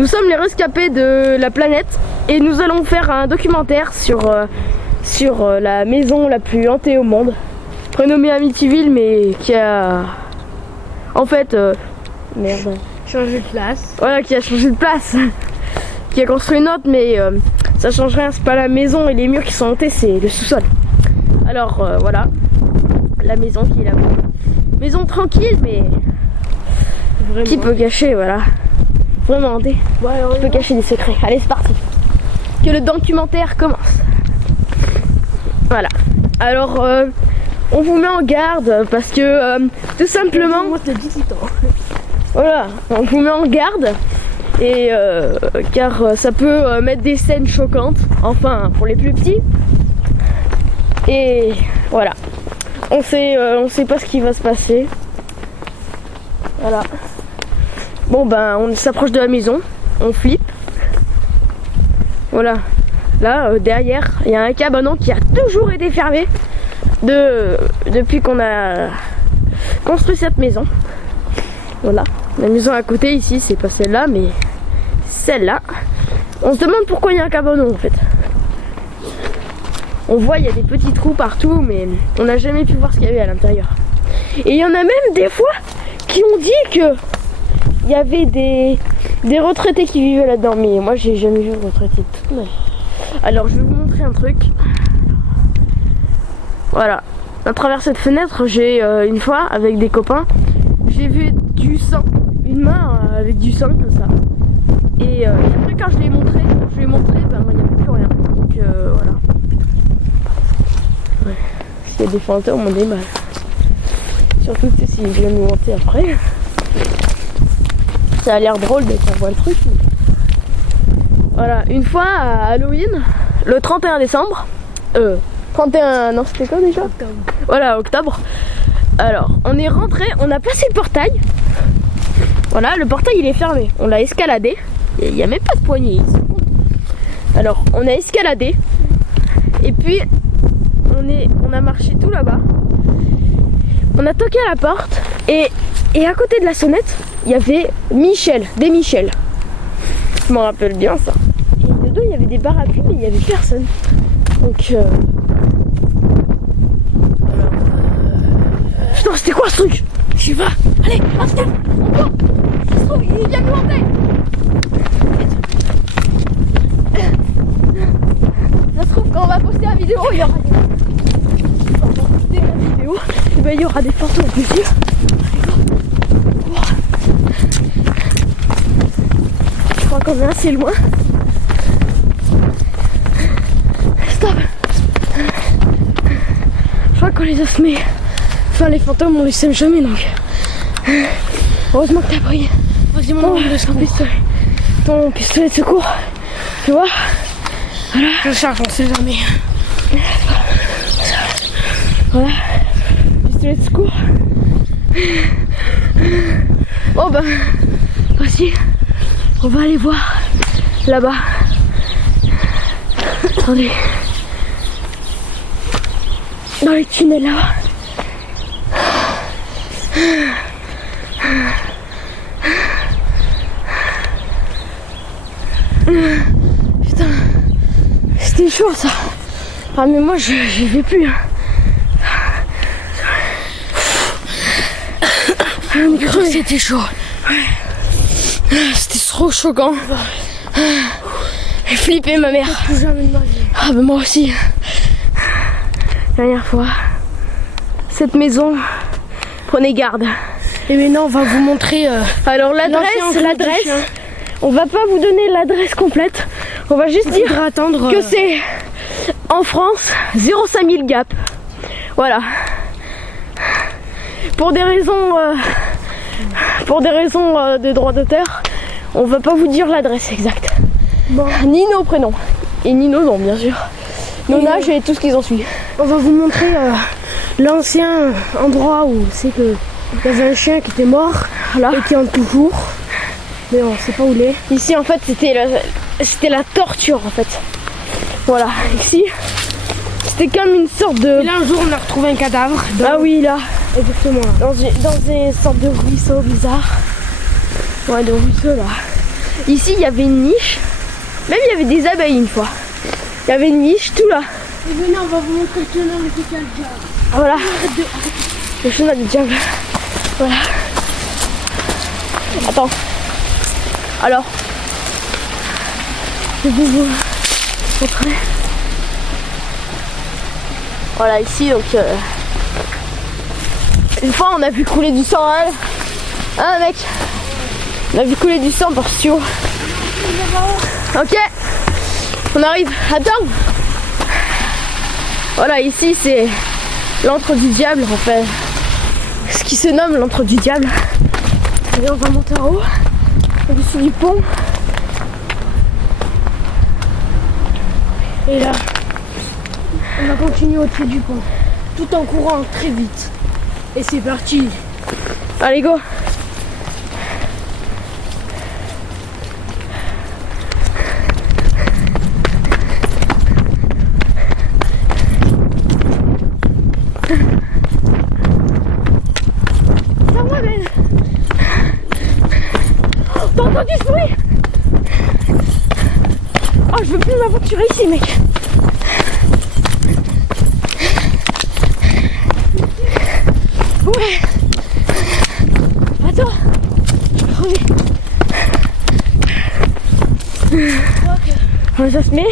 Nous sommes les rescapés de la planète et nous allons faire un documentaire sur la maison la plus hantée au monde, prénommée Amityville, mais qui a en fait changé de place. Voilà, qui a changé de place, qui a construit une autre, mais ça change rien, c'est pas la maison et les murs qui sont hantés, c'est le sous-sol. Alors voilà, la maison qui est là-bas. Maison tranquille, mais vraiment qui peut cacher, voilà. Vraiment hantée. Ouais, qui peut cacher des secrets. Allez, c'est parti. Que le documentaire commence. Voilà. Alors, on vous met en garde parce que tout simplement. Moi, c'est 18 ans. Voilà, on vous met en garde et car ça peut mettre des scènes choquantes. Enfin, pour les plus petits. Et voilà. On sait pas ce qui va se passer. Voilà. Bon ben on s'approche de la maison, on flippe. Voilà. Là derrière il y a un cabanon qui a toujours été fermé depuis qu'on a construit cette maison. Voilà. La maison à côté ici c'est pas celle-là mais celle-là. On se demande pourquoi il y a un cabanon en fait. On voit il y a des petits trous partout mais on n'a jamais pu voir ce qu'il y avait à l'intérieur. Et il y en a même des fois qui ont dit que il y avait des retraités qui vivaient là-dedans, mais moi j'ai jamais vu de retraités de toute ma vie. Alors je vais vous montrer un truc. Voilà, à travers cette fenêtre, j'ai une fois avec des copains, j'ai vu du sang, une main avec du sang comme ça. Et après quand je l'ai montré, ben il n'y avait plus rien. Donc voilà. Ouais. S'il y a des fantômes, on est mal. Surtout s'ils viennent nous hanter après. Ça a l'air drôle de voir le truc. Mais... Voilà, une fois à Halloween, le 31 décembre, 31, non c'était quoi déjà ? Octobre. Voilà, octobre. Alors, on est rentré, on a passé le portail. Voilà, le portail il est fermé. On l'a escaladé. Il n'y a même pas de poignée ici. Alors, on a escaladé. Et puis, on a marché tout là-bas. On a toqué à la porte et à côté de la sonnette, il y avait des Michel. Je m'en rappelle bien ça. Et dedans, il y avait des barres à pluie, mais il n'y avait personne. Donc, voilà. Putain, c'était quoi ce truc ? Je sais pas. Allez, installe, on va. Ça se trouve, il vient nous hanter. Ça se trouve, quand on va poster la vidéo, il y aura et ben, il y aura des fantômes dessus. Je crois qu'on est assez loin. Stop. Je crois qu'on les a semés. Enfin les fantômes on les sème jamais donc. Heureusement que t'as pris. Vas-y mon arme de secours. Ton pistolet de secours. Tu vois. Voilà. Je charge, on sait jamais. Voilà. Pistolet de secours. Oh ben, voici. On va aller voir là-bas. Attendez. Dans les tunnels là-bas. Putain, c'était chaud ça. Ah mais moi je vais plus. Hein. C'était chaud. Ouais. C'était trop choquant. J'ai flippé ma mère. Plus jamais de ma vie. Ah bah moi aussi. Dernière fois. Cette maison, prenez garde. Et maintenant on va vous montrer alors l'adresse, on va pas vous donner l'adresse complète. On va juste dire attendre que c'est en France 05000 Gap. Voilà. Pour des raisons de droit d'auteur, on va pas vous dire l'adresse exacte. Bon. Ni nos prénoms. Et ni nos noms bien sûr. Nos âges et tout ce qu'ils ont suivi. On va vous montrer l'ancien endroit où c'est que il y avait un chien qui était mort là et qui hante toujours. Mais on sait pas où il est. Ici en fait c'était la torture en fait. Voilà, ici c'était comme une sorte de... Et là un jour on a retrouvé un cadavre. Ah oui là. Exactement là. Dans des sortes de ruisseaux bizarres. Ouais, de ruisseaux là. Ici, il y avait une niche. Même il y avait des abeilles une fois. Il y avait une niche, tout là. Et venez, on va vous montrer le chemin avec le diable. Voilà. Le chemin du diable. Voilà. Attends. Alors. Je vais vous montrer. Voilà, ici, donc... une fois, on a vu couler du sang, hein, mec? On a vu couler du sang pour Stio. Ok. On arrive. Attends. Voilà, ici, c'est l'antre du diable, en fait. Ce qui se nomme l'antre du diable. Et on va monter en haut, au-dessus du pont. Et là, on va continuer au-dessus du pont, tout en courant très vite. Et c'est parti. Allez, go. T'as entendu ce bruit? Oh, je veux plus m'aventurer ici, mec. Ouais. Attends. Comment ça se met?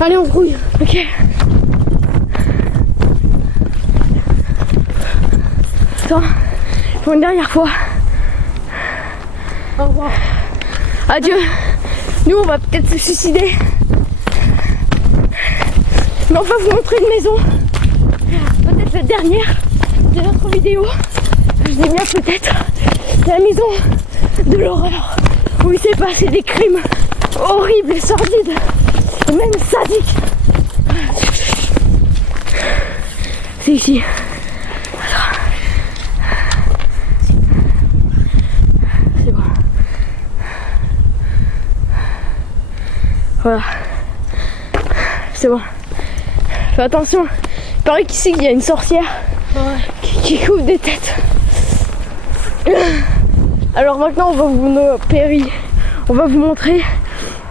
Allez, on se grouille. Ok. Attends, pour une dernière fois. Au revoir. Adieu. Nous, on va peut-être se suicider. Mais on va vous montrer une maison. Peut-être la dernière de notre vidéo. Je dis bien peut-être. La maison de l'horreur. Où il s'est passé des crimes horribles et sordides. Et même sadiques. C'est ici. C'est bon. Voilà. C'est bon. Fais attention. Il paraît qu'ici il y a une sorcière qui couvre des têtes. Alors maintenant on va on va vous montrer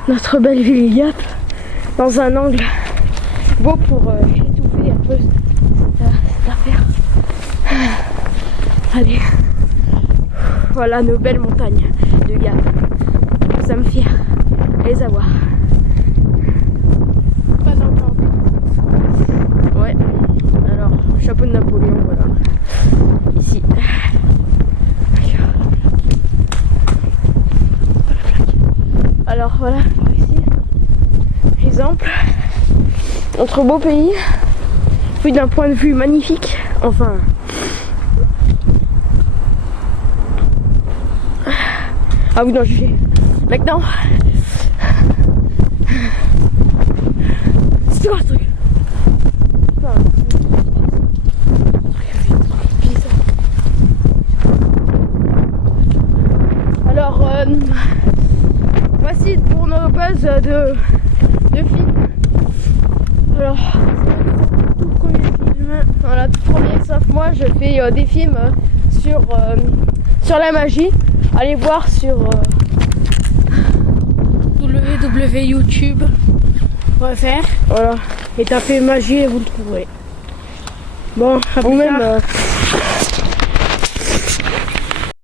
notre belle ville Gap dans un angle beau pour étouffer un peu cette affaire. Allez. Voilà nos belles montagnes de Gap. Nous sommes fiers de les avoir. Pas encore. Ouais. Alors, chapeau de Napoléon, voilà. Ici. Alors voilà, par ici. Exemple. Notre beau pays. Vu d'un point de vue magnifique. Enfin. À vous d'en juger. Maintenant. C'est quoi ce truc? Alors, voici pour nos bases de films. Alors, tout premier film. Voilà, tout premier, sauf moi, je fais des films sur la magie. Allez voir sur www.youtube.fr. voilà. Et tapez magie et vous le trouverez. Bon, à Ou plus même tard.